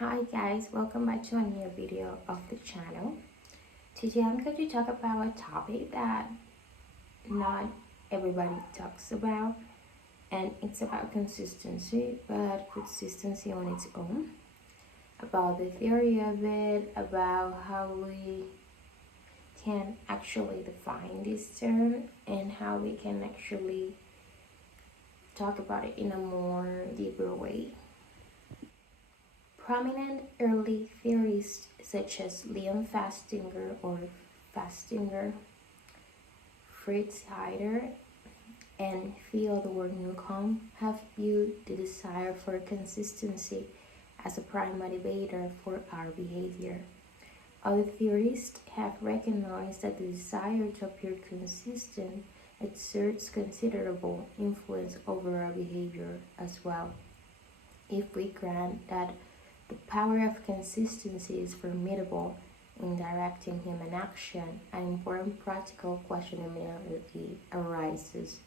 Hi guys, welcome back to a new video of the channel. Today I'm going to talk about a topic that not everybody talks about, and it's about consistency, but consistency on its own. About the theory of it, about how we can actually define this term, and how we can actually talk about it in a more deeper way. Prominent early theorists such as Leon Fastinger, Fritz Heider, and Theodore Newcomb have viewed the desire for consistency as a prime motivator for our behavior. Other theorists have recognized that the desire to appear consistent exerts considerable influence over our behavior as well. If we grant that the power of consistency is formidable in directing human action, an important practical question immediately arises.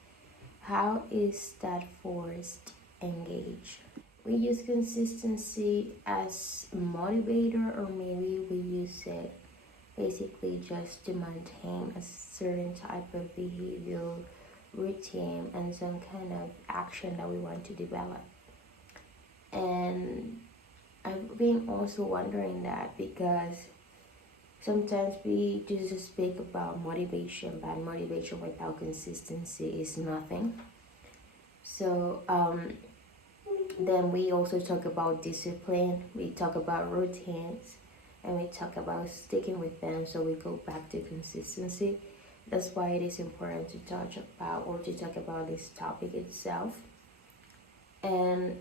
How is that force engaged? We use consistency as a motivator, or maybe we use it basically just to maintain a certain type of behavioral routine and some kind of action that we want to develop. And I've been also wondering that because sometimes we just speak about motivation, but motivation without consistency is nothing. So then we also talk about discipline, we talk about routines, and we talk about sticking with them. So we go back to consistency. That's why it is important to touch about or to talk about this topic itself. And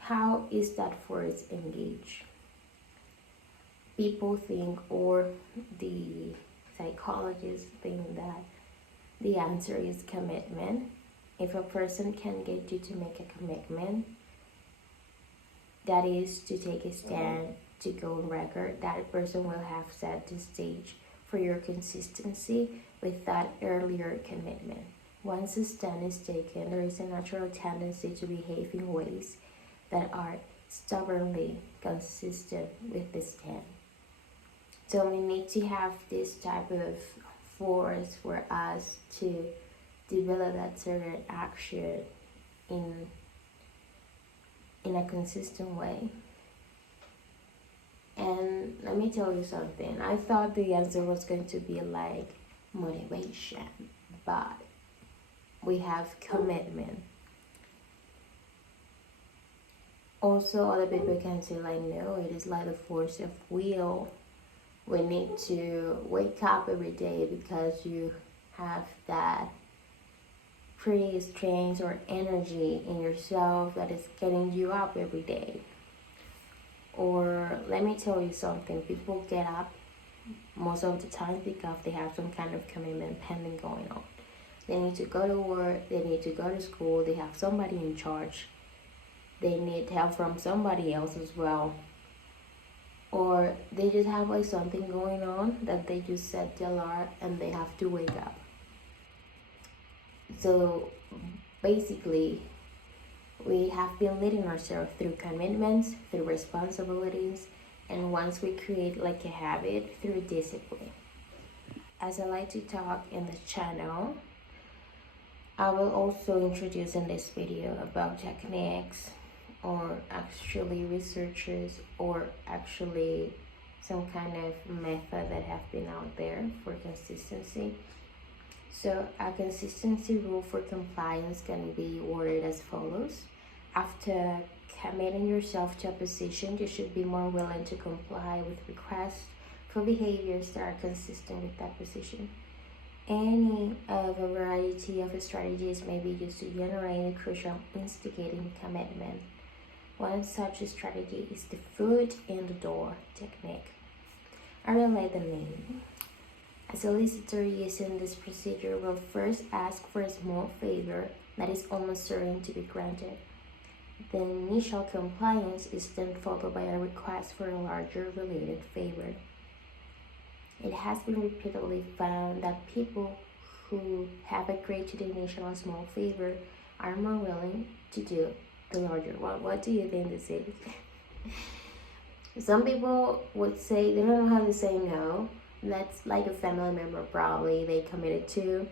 how is that force engaged? People think, or the psychologists think, that the answer is commitment. If a person can get you to make a commitment, that is to take a stand, to go on record, that person will have set the stage for your consistency with that earlier commitment. Once a stand is taken, there is a natural tendency to behave in ways that are stubbornly consistent with the stand. So we need to have this type of force for us to develop that certain action in a consistent way. And let me tell you something. I thought the answer was going to be like motivation, but we have commitment. Also, other people can say like, no, it is like the force of will. We need to wake up every day because you have that pretty strength or energy in yourself that is getting you up every day. Or let me tell you something, people get up most of the time because they have some kind of commitment pending going on. They need to go to work, they need to go to school, they have somebody in charge. They need help from somebody else as well. Or they just have like something going on that they just set the alarm and they have to wake up. So basically, we have been leading ourselves through commitments, through responsibilities, and once we create like a habit, through discipline. As I like to talk in this channel, I will also introduce in this video about techniques, or actually researchers, or actually some kind of method that have been out there for consistency. So a consistency rule for compliance can be worded as follows. After committing yourself to a position, you should be more willing to comply with requests for behaviors that are consistent with that position. Any of a variety of strategies may be used to generate a crucial instigating commitment. One such strategy is the foot in the door technique. I will let the name. A solicitor using this procedure will first ask for a small favor that is almost certain to be granted. The initial compliance is then followed by a request for a larger related favor. It has been repeatedly found that people who have agreed to the initial small favor are more willing to do the larger one. What do you think this is? Some people would say they don't know how to say no. That's like a family member probably they committed to,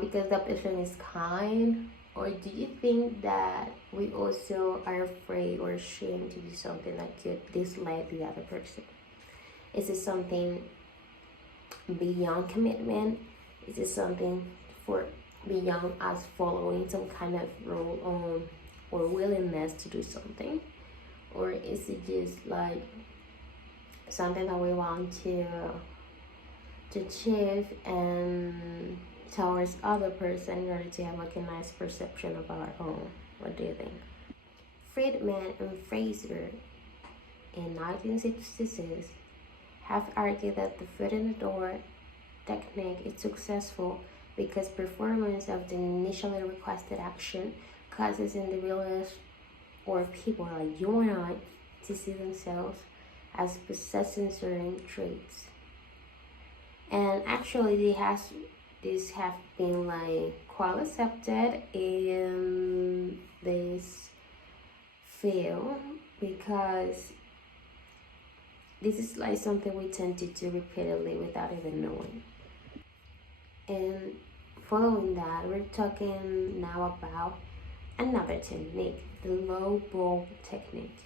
because the person is kind. Or do you think that we also are afraid or ashamed to do something that could dislike the other person? Is it something beyond commitment? Is it something for beyond us following some kind of rule or willingness to do something? Or is it just like something that we want to achieve and towards other person in order to have like a nice perception of our own? What do you think? Freedman and Fraser in 1966 have argued that the foot in the door technique is successful because performance of the initially requested action causes individuals or people like you and I to see themselves as possessing certain traits. And actually this have been like quite accepted in this field, because this is like something we tend to do repeatedly without even knowing. And following that, we're talking now about another technique, the low ball technique,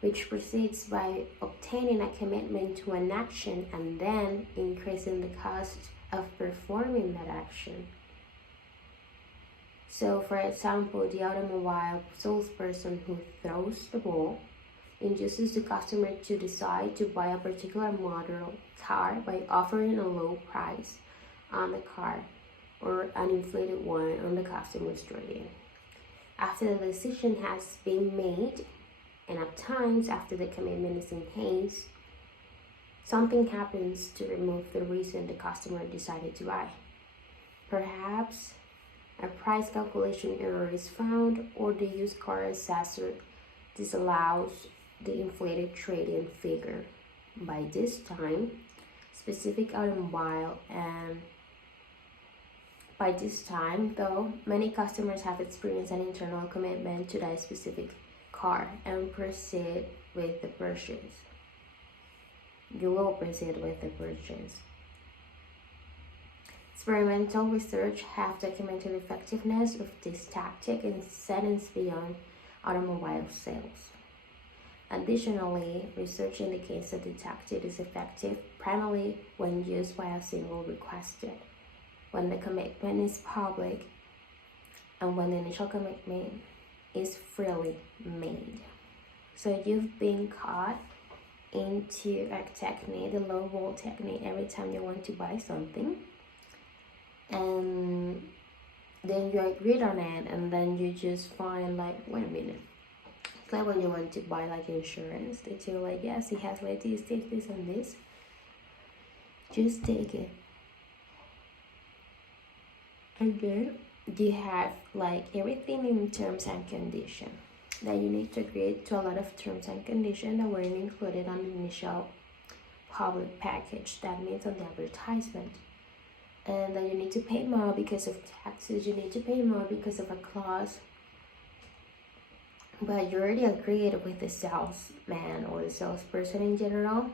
which proceeds by obtaining a commitment to an action and then increasing the cost of performing that action. So, for example, the automobile salesperson who throws the ball induces the customer to decide to buy a particular model car by offering a low price on the car or an inflated one on the customer's trade-in. After the decision has been made, and at times after the commitment is enhanced, something happens to remove the reason the customer decided to buy. Perhaps a price calculation error is found, or the used car assessor disallows the inflated trade-in figure. By this time, specific automobile and by this time, though, many customers have experienced an internal commitment to that specific car and proceed with the purchase. You will proceed with the purchase. Experimental research have documented the effectiveness of this tactic in settings beyond automobile sales. Additionally, research indicates that the tactic is effective primarily when used by a single requested, when the commitment is public, and when the initial commitment is freely made. So you've been caught into a technique, the low ball technique, every time you want to buy something, and then you agreed on it, and then you just find like, wait a minute. It's like when you want to buy like insurance, that you're like, yes, it has like this, and this. Just take it. And then you have like everything in terms and conditions that you need to agree to, a lot of terms and conditions that weren't included on the initial public package, that means on the advertisement. And then you need to pay more because of taxes, you need to pay more because of a clause. But you already agreed with the salesman or the salesperson in general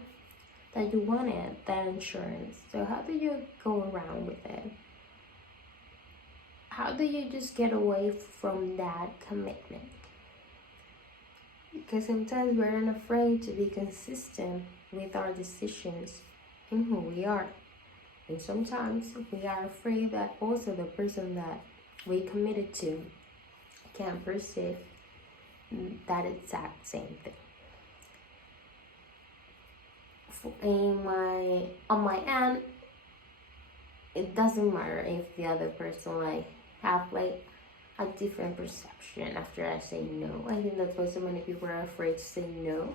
that you wanted that insurance. So how do you go around with it? How do you just get away from that commitment? Because sometimes we're not afraid to be consistent with our decisions and who we are. And sometimes we are afraid that also the person that we committed to can perceive that exact same thing. On my end, it doesn't matter if the other person like have like a different perception after I say no. I think that's why so many people are afraid to say no.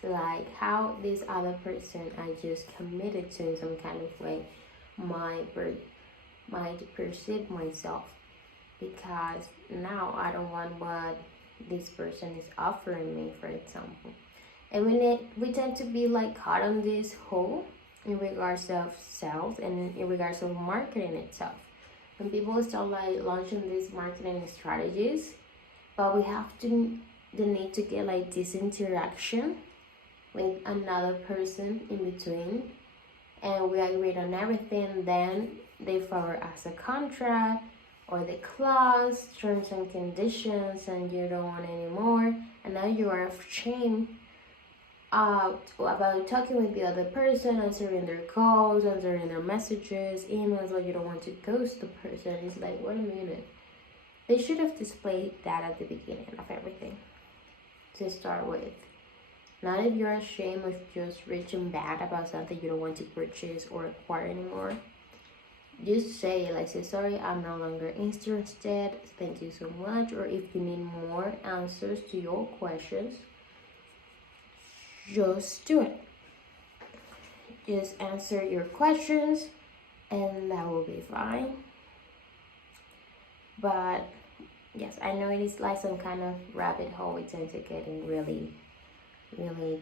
So like how this other person I just committed to in some kind of way might perceive myself, because now I don't want what this person is offering me, for example. And we tend to be like caught on this hole in regards of sales and in regards of marketing itself. When people start like launching these marketing strategies, but we have to the need to get like this interaction with another person in between, and we agreed on everything. Then they forward us a contract or the clause, terms and conditions, and you don't want any more, and now you are ashamed about talking with the other person, answering their calls, answering their messages, emails, or you don't want to ghost the person. It's like, wait a minute. They should have displayed that at the beginning of everything to start with. Not if you're ashamed of just reaching bad about something you don't want to purchase or acquire anymore. Just say, like, say, sorry, I'm no longer interested, thank you so much. Or if you need more answers to your questions, just do it. Just answer your questions and that will be fine. But yes, I know it is like some kind of rabbit hole we tend to get in really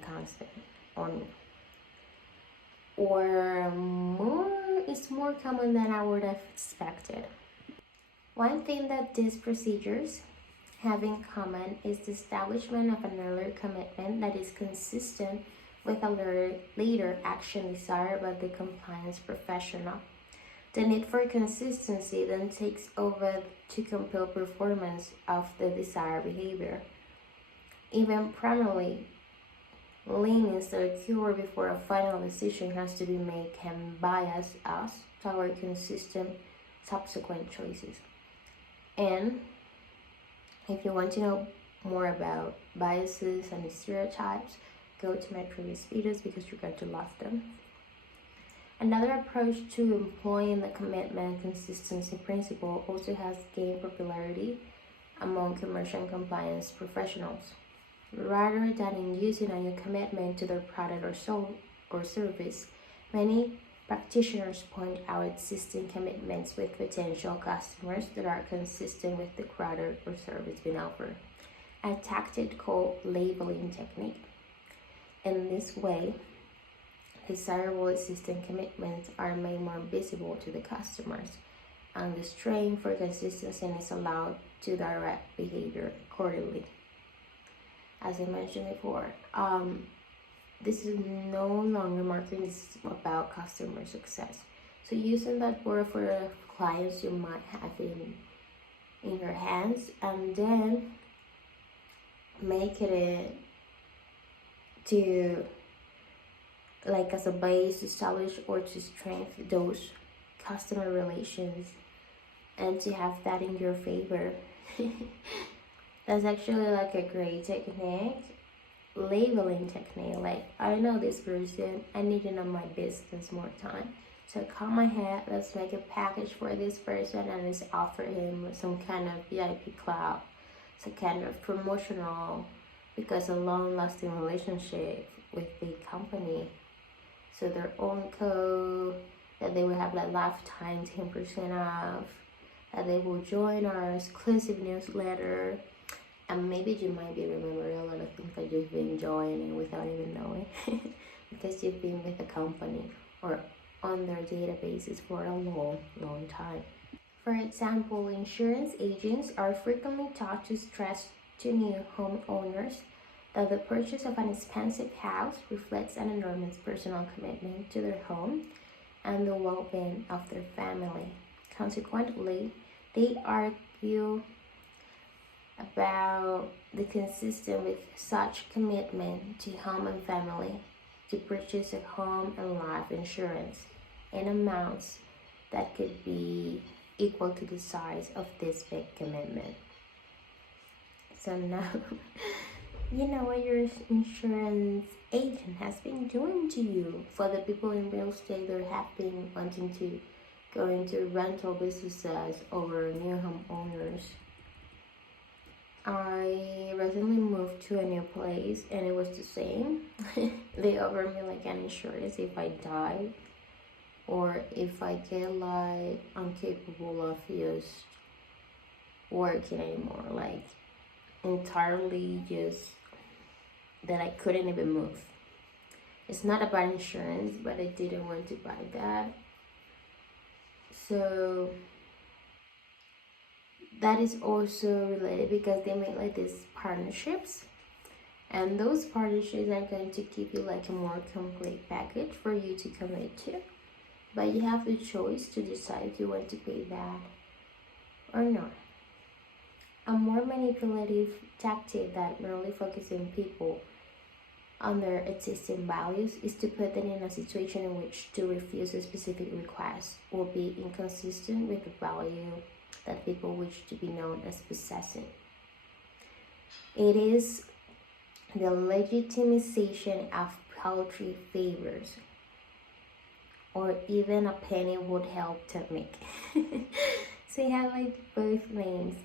constant on, or more, it's more common than I would have expected. One thing that these procedures have in common is the establishment of an earlier commitment that is consistent with a later action desired by the compliance professional. The need for consistency then takes over to compel performance of the desired behavior. Even primarily, leanings that occur before a final decision has to be made can bias us toward consistent subsequent choices. And if you want to know more about biases and stereotypes, go to my previous videos because you're going to love them. Another approach to employing the commitment and consistency principle also has gained popularity among commercial and compliance professionals. Rather than inducing a new commitment to their product or service, many practitioners point out existing commitments with potential customers that are consistent with the product or service being offered, a tactic called labeling technique. In this way, desirable existing commitments are made more visible to the customers, and the strain for consistency is allowed to direct behavior accordingly. As I mentioned before, this is no longer marketing, this is about customer success. So using that word for the clients you might have in your hands, and then make it to like as a base to establish or to strengthen those customer relations and to have that in your favor. That's actually like a great technique, labeling technique. Like, I know this person, I need to know my business more time. So calm my head, let's make a package for this person and let's offer him some kind of VIP club, some kind of promotional, because a long-lasting relationship with the company. So their own code, that they will have like lifetime 10% off, that they will join our exclusive newsletter, and maybe you might be remembering a lot of things that you've been joining without even knowing because you've been with the company or on their databases for a long time. For example, insurance agents are frequently taught to stress to new homeowners that the purchase of an expensive house reflects an enormous personal commitment to their home and the well-being of their family. Consequently, they argue about the consistent with such commitment to home and family to purchase a home and life insurance in amounts that could be equal to the size of this big commitment. So now you know what your insurance agent has been doing to you. For the people in real estate that have been wanting to go into rental businesses or new homeowners. I recently moved to a new place and it was the same. They offered me like an insurance if I die or if I get like incapable of just working anymore, like entirely just that I couldn't even move. It's not about insurance, but I didn't want to buy that. So that is also related because they make like these partnerships, and those partnerships are going to give you like a more complete package for you to commit to, but you have the choice to decide if you want to pay that or not. A more manipulative tactic that merely focuses people on their existing values is to put them in a situation in which to refuse a specific request will be inconsistent with the value that people wish to be known as possessing. It is the legitimization of paltry favors, or even a penny would help to make. So you have like both names.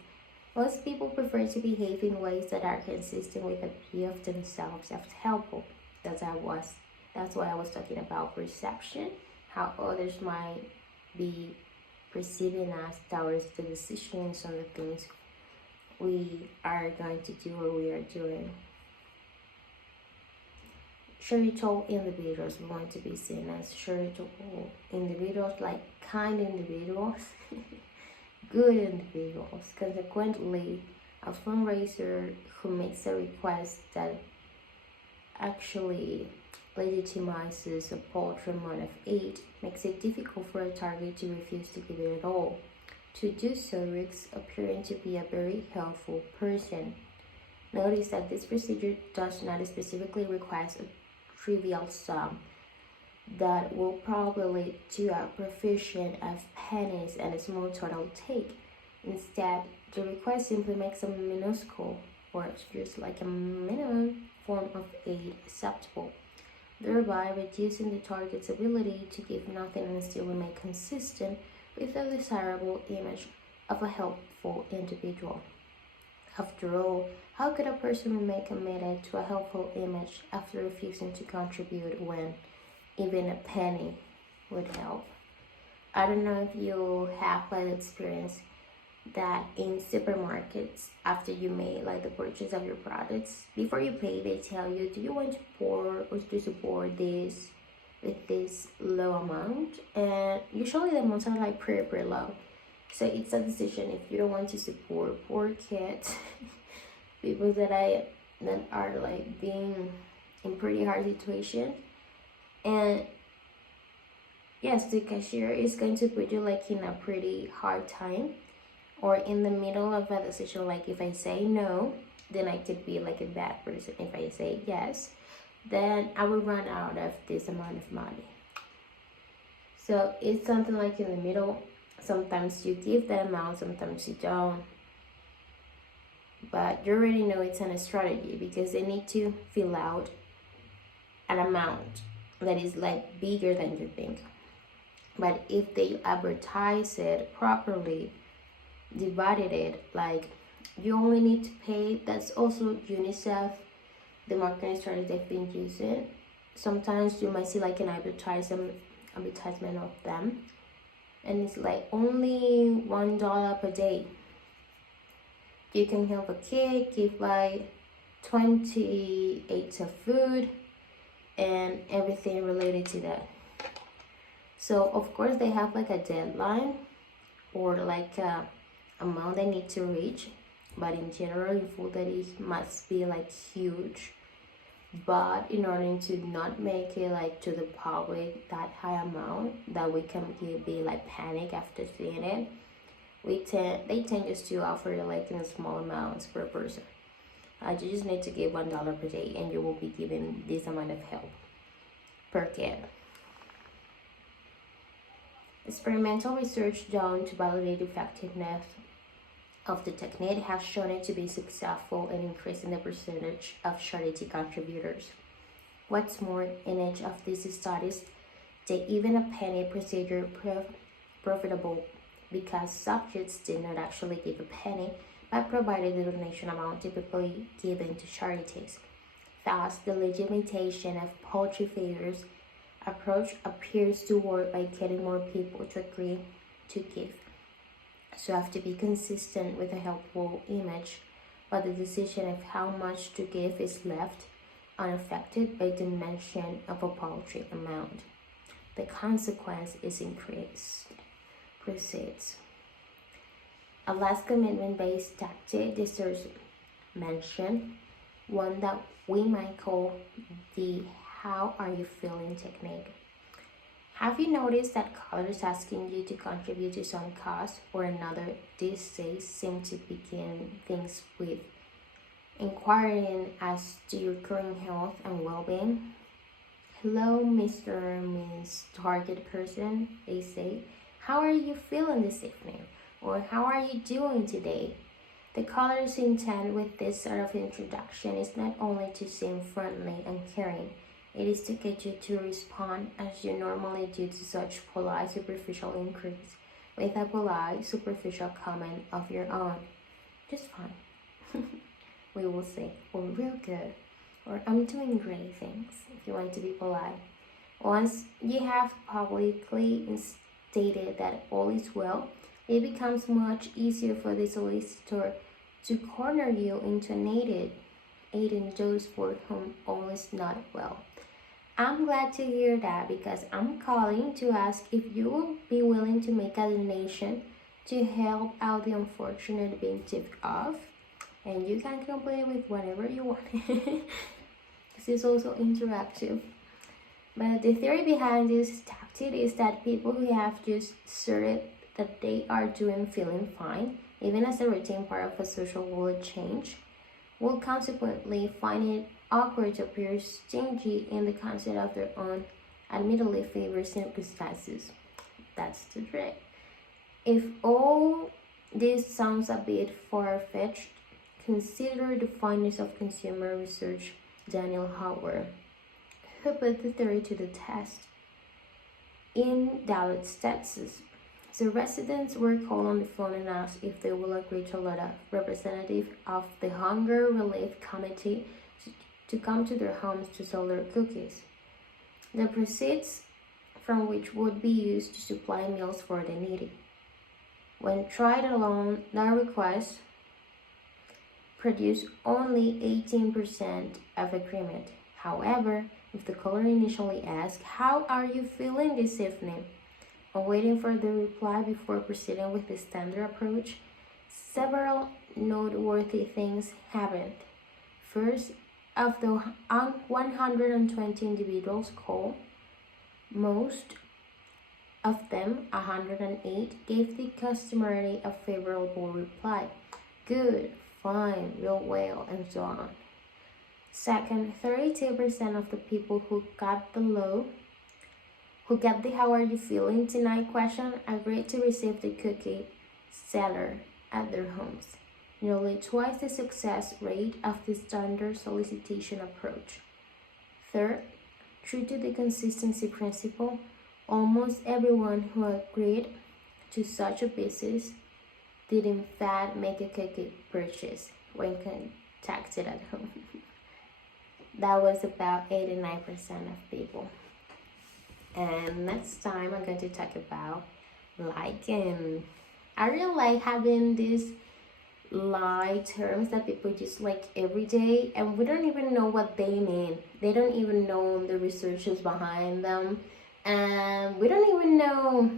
Most people prefer to behave in ways that are consistent with the view of themselves as helpful. That's why I was talking about perception, how others might be perceiving us towards the decisions and the things we are going to do or we are doing. Charitable individuals want to be seen as charitable individuals, like kind individuals, good individuals. Consequently, a fundraiser who makes a request that actually legitimizes a paltry amount of aid makes it difficult for a target to refuse to give it at all. To do so risks appearing to be a very helpful person. Notice that this procedure does not specifically request a trivial sum that will probably lead to a profusion of pennies and a small total take. Instead, the request simply makes a minuscule, or just like a minimum form of aid acceptable, thereby reducing the target's ability to give nothing and still remain consistent with a desirable image of a helpful individual. After all, how could a person remain committed to a helpful image after refusing to contribute when even a penny would help? I don't know if you have like experience that in supermarkets, after you made like the purchase of your products, before you pay, they tell you, do you want to pour or to support this with this low amount? And usually the amounts are like pretty low. So it's a decision if you don't want to support poor kids, people that are like being in pretty hard situation. And yes, the cashier is going to put you like in a pretty hard time, or in the middle of a decision. Like if I say no, then I could be like a bad person. If I say yes, then I will run out of this amount of money. So it's something like in the middle. Sometimes you give that amount, sometimes you don't. But you already know it's a strategy because they need to fill out an amount that is like bigger than you think. But if they advertise it properly, divided it, like you only need to pay, that's also UNICEF, the marketing strategy they've been using. Sometimes you might see like an advertisement of them, and it's like only $1 per day. You can help a kid, give like 28 of food and everything related to that. So of course they have like a deadline or like a amount they need to reach, but in general in food that it must be like huge. But in order to not make it like to the public that high amount that we can be like panic after seeing it, they tend just to offer like in small amounts per person. You just need to give $1 per day and you will be given this amount of help per kid. Experimental research done to validate the effectiveness of the technique has shown it to be successful in increasing the percentage of charity contributors. What's more, in each of these studies, they even a penny procedure proved profitable because subjects did not actually give a penny but provided the donation amount typically given to charities. Thus, the legitimization of paltry favors approach appears to work by getting more people to agree to give. So you have to be consistent with a helpful image, but the decision of how much to give is left unaffected by the mention of a paltry amount. The consequence is increased. Proceeds. A last commitment-based tactic deserves mention, one that we might call the "how are you feeling" technique. Have you noticed that callers asking you to contribute to some cause or another these days seem to begin things with inquiring as to your current health and well-being? "Hello, Mr. or Miss Target Person," they say. "How are you feeling this evening?" Or "How are you doing today?" The caller's intent with this sort of introduction is not only to seem friendly and caring, it is to get you to respond as you normally do to such polite, superficial inquiries, with a polite, superficial comment of your own. "Just fine," we will say, or "real good," or "I'm doing great things," if you want to be polite. Once you have publicly stated that all is well, it becomes much easier for the solicitor to corner you into aiding those for whom all is not well. I'm glad to hear that, because I'm calling to ask if you will be willing to make a donation to help out the unfortunate being tipped off. And you can complete with whatever you want. This is also interactive. But the theory behind this tactic is that people who have just asserted that they are feeling fine, even as a routine part of a social world change, will consequently find it awkward to appear stingy in the context of their own admittedly favored circumstances. That's the trick. If all this sounds a bit far-fetched, consider the findings of consumer research Daniel Howard, who put the theory to the test. In Dallas, Texas, the residents were called on the phone and asked if they will agree to let a representative of the Hunger Relief Committee to come to their homes to sell their cookies, the proceeds from which would be used to supply meals for the needy. When tried alone, that request produced only 18% of agreement. However, if the caller initially asked, "How are you feeling this evening?" and waiting for the reply before proceeding with the standard approach, several noteworthy things happened. First, of the 120 individuals called, most of them, 108, gave the customary a favorable reply: "Good, fine, real well," and so on. Second, 32% of the people who got the "How are you feeling tonight" question agreed to receive the cookie seller at their homes, nearly twice the success rate of the standard solicitation approach. Third, true to the consistency principle, almost everyone who agreed to such a basis did in fact make a cookie purchase when contacted at home. That was about 89% of people. And next time I'm going to talk about liking. I really like having these terms that people just like every day, and we don't even know what they mean. They don't even know the researchers behind them, and we don't even know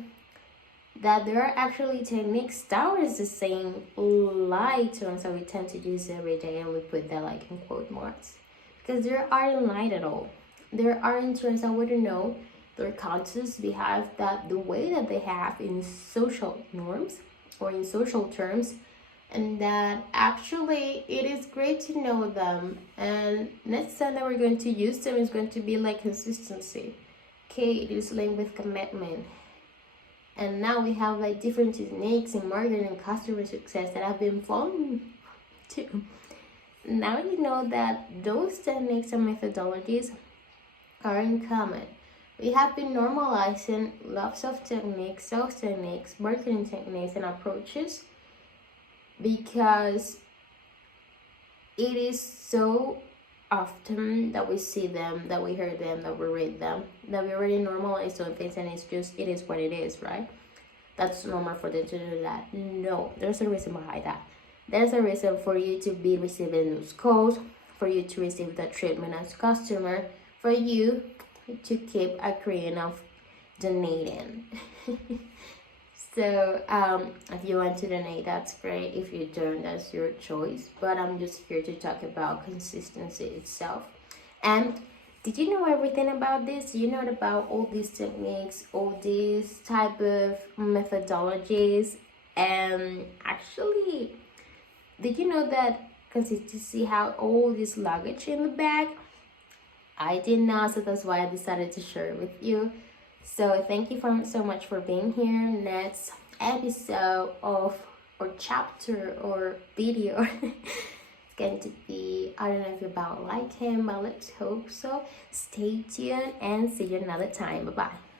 that there are actually techniques that is the same terms that we tend to use every day, and we put that in quote marks, because there aren't light at all. There aren't terms that we don't know their conscious behind that the way that they have in social norms or in social terms, and that actually it is great to know them. And next time that we're going to use them is going to be consistency. Okay, it is linked with commitment. And now we have different techniques in marketing and customer success that I've been following too. Now you know that those techniques and methodologies are in common. We have been normalizing lots of techniques, sales techniques, marketing techniques, and approaches because it is so often that we see them, that we hear them, that we read them, that we already normalize doing things, and it is what it is, right? That's normal for them to do that. No, there's a reason behind that. There's a reason for you to be receiving those calls, for you to receive that treatment as customer, for you to keep agreeing of donating. So if you want to donate, that's great. If you don't, that's your choice. But I'm just here to talk about consistency itself. And did you know everything about this? You know about all these techniques, all these type of methodologies, and actually, did you know that consistency have all this luggage in the bag? I did not, so that's why I decided to share it with you. So thank you so much for being here. Next episode of or chapter or video it's going to be, I don't know if you're about like him, but let's hope so. Stay tuned and see you another time. Bye bye.